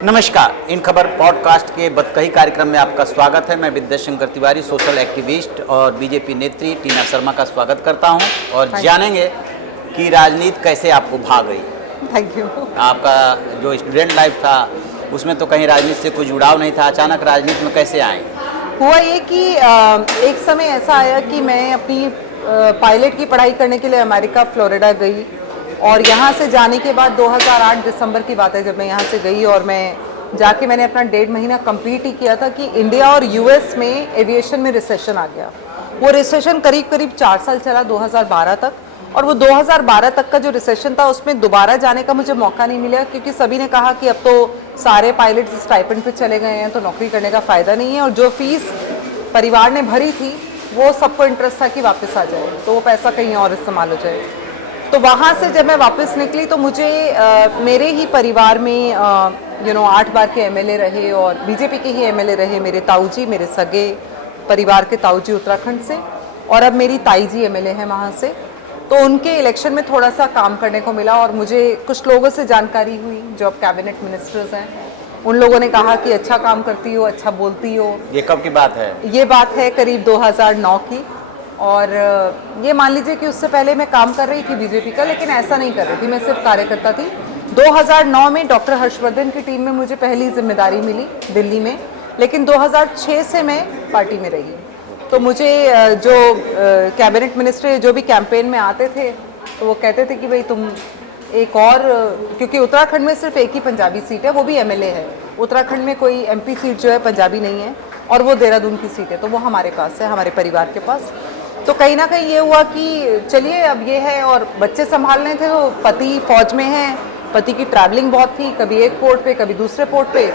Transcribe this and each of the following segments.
नमस्कार, इन खबर पॉडकास्ट के बतकही कार्यक्रम में आपका स्वागत है। मैं विद्याशंकर तिवारी, सोशल एक्टिविस्ट और बीजेपी नेत्री टीना शर्मा का स्वागत करता हूं और जानेंगे कि राजनीति कैसे आपको भा गई। Thank you. आपका जो स्टूडेंट लाइफ था उसमें तो कहीं राजनीति से कोई जुड़ाव नहीं था, अचानक राजनीति में कैसे आए? हुआ ये कि एक समय ऐसा आया कि मैं अपनी पायलट की पढ़ाई करने के लिए अमेरिका फ्लोरिडा गई और यहाँ से जाने के बाद 2008 दिसंबर की बात है जब मैं यहाँ से गई और मैं जाके मैंने अपना 1.5 महीना कंप्लीट ही किया था कि इंडिया और यूएस में एविएशन में रिसेशन आ गया। वो रिसेशन करीब 4 साल चला, 2012 तक। और वो 2012 तक का जो रिसेशन था उसमें दोबारा जाने का मुझे मौका नहीं मिला क्योंकि सभी ने कहा कि अब तो सारे पायलट्स स्टाइपेंड पे चले गए हैं तो नौकरी करने का फ़ायदा नहीं है, और जो फीस परिवार ने भरी थी वो सबको इंटरेस्ट था कि वापस आ जाए तो वो पैसा कहीं और इस्तेमाल हो जाए। तो वहाँ से जब मैं वापस निकली तो मुझे मेरे ही परिवार में 8 बार के एमएलए रहे और बीजेपी के ही एमएलए रहे मेरे ताऊ जी, मेरे सगे परिवार के ताऊ जी उत्तराखंड से, और अब मेरी ताई जी एमएलए हैं वहाँ से। तो उनके इलेक्शन में थोड़ा सा काम करने को मिला और मुझे कुछ लोगों से जानकारी हुई जो अब कैबिनेट मिनिस्टर्स हैं। उन लोगों ने कहा कि अच्छा काम करती हो, अच्छा बोलती हो। ये कब की बात है? ये बात है करीब 2009 की। और ये मान लीजिए कि उससे पहले मैं काम कर रही थी बीजेपी का, लेकिन ऐसा नहीं कर रही थी, मैं सिर्फ कार्यकर्ता थी। 2009 में डॉक्टर हर्षवर्धन की टीम में मुझे पहली जिम्मेदारी मिली दिल्ली में, लेकिन 2006 से मैं पार्टी में रही। तो मुझे जो कैबिनेट मिनिस्टर जो भी कैंपेन में आते थे तो वो कहते थे कि भाई तुम एक और, क्योंकि उत्तराखंड में सिर्फ एक ही पंजाबी सीट है, वो भी एमएलए है। उत्तराखंड में कोई एमपी सीट जो है पंजाबी नहीं है और वो देहरादून की सीट है, तो वो हमारे पास है, हमारे परिवार के पास। तो कहीं ना कहीं ये हुआ कि चलिए अब ये है, और बच्चे संभालने थे, वो पति फौज में हैं, पति की ट्रैवलिंग बहुत थी, कभी एक पोर्ट पे कभी दूसरे पोर्ट पे।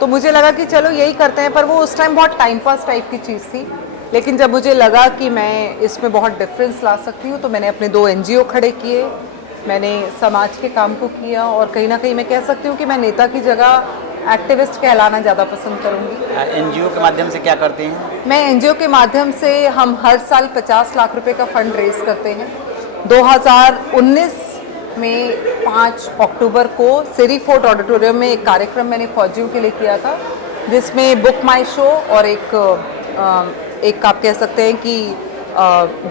तो मुझे लगा कि चलो यही करते हैं, पर वो उस टाइम बहुत टाइम पास टाइप की चीज़ थी। लेकिन जब मुझे लगा कि मैं इसमें बहुत डिफरेंस ला सकती हूँ तो मैंने अपने 2 एनजीओ खड़े किए, मैंने समाज के काम को किया, और कहीं ना कहीं मैं कह सकती हूँ कि मैं नेता की जगह एक्टिविस्ट कहलाना ज़्यादा पसंद करूँगी। एनजीओ के माध्यम से क्या करते हैं? मैं एनजीओ के माध्यम से हम हर साल 50 लाख रुपए का फंड रेज करते हैं। 2019 में 5 अक्टूबर को सिरी फोर्ट ऑडिटोरियम में एक कार्यक्रम मैंने फौजियों के लिए किया था, जिसमें बुक माई शो और एक आप कह सकते हैं कि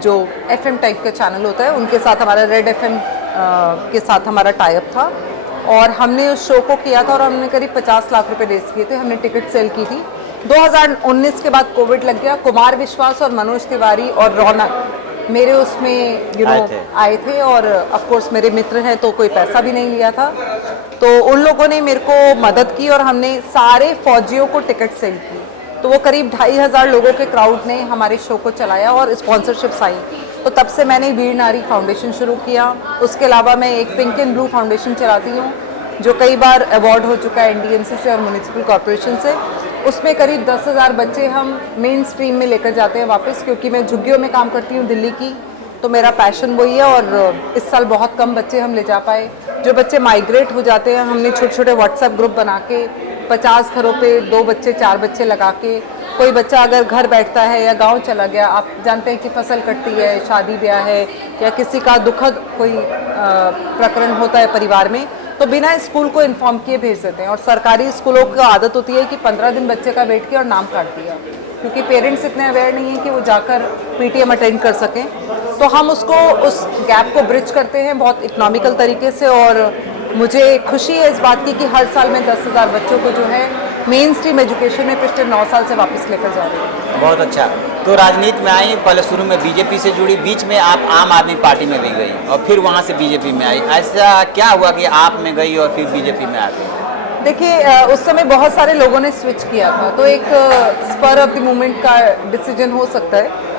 जो एफएम टाइप का चैनल होता है उनके साथ हमारा रेड एफएम के साथ हमारा टाई अप था, और हमने उस शो को किया था और हमने करीब 50 लाख रुपए रेस किए थे। हमने टिकट सेल की थी। 2019 के बाद कोविड लग गया। कुमार विश्वास और मनोज तिवारी और रौनक मेरे उसमें आए थे और ऑफ कोर्स मेरे मित्र हैं तो कोई पैसा भी नहीं लिया था। तो उन लोगों ने मेरे को मदद की और हमने सारे फौजियों को टिकट सेल की। तो वो करीब 2,500 लोगों के क्राउड ने हमारे शो को चलाया और स्पॉन्सरशिप्स आई। तो तब से मैंने वीर नारी फाउंडेशन शुरू किया। उसके अलावा मैं एक पिंक एंड ब्लू फाउंडेशन चलाती हूँ जो कई बार अवार्ड हो चुका है एनडीएमसी से और म्यूनिसिपल कॉर्पोरेशन से। उसमें करीब 10,000 बच्चे हम मेन स्ट्रीम में लेकर जाते हैं वापस, क्योंकि मैं झुग्गियों में काम करती हूँ दिल्ली की, तो मेरा पैशन वही है। और इस साल बहुत कम बच्चे हम ले जा पाए। जो बच्चे माइग्रेट हो जाते हैं हमने छोटे छोटे व्हाट्सएप ग्रुप बना के 50 घरों पे 2 बच्चे 4 बच्चे लगा के, कोई बच्चा अगर घर बैठता है या गांव चला गया, आप जानते हैं कि फसल कटती है, शादी ब्याह है या किसी का दुखद कोई प्रकरण होता है परिवार में, तो बिना स्कूल को इन्फॉर्म किए भेज देते हैं। और सरकारी स्कूलों की आदत होती है कि 15 दिन बच्चे का वेट किया और नाम काट दिया, क्योंकि पेरेंट्स इतने अवेयर नहीं हैं कि वो जाकर पीटीएम अटेंड कर सकें। तो हम उसको उस गैप को ब्रिज करते हैं बहुत इकोनॉमिकल तरीके से, और मुझे खुशी है इस बात की कि हर साल मैं 10,000 बच्चों को जो है मेन स्ट्रीम एजुकेशन में पिछले 9 साल से वापस लेकर जा रही हूँ। बहुत अच्छा। तो राजनीति में आई, पहले शुरू में बीजेपी से जुड़ी, बीच में आप आम आदमी पार्टी में भी गई और फिर वहाँ से बीजेपी में आई। ऐसा क्या हुआ कि आप में गई और फिर बीजेपी में आ गई? देखिए, उस समय बहुत सारे लोगों ने स्विच किया था, तो एक स्पर ऑफ द मोमेंट का डिसीजन हो सकता है।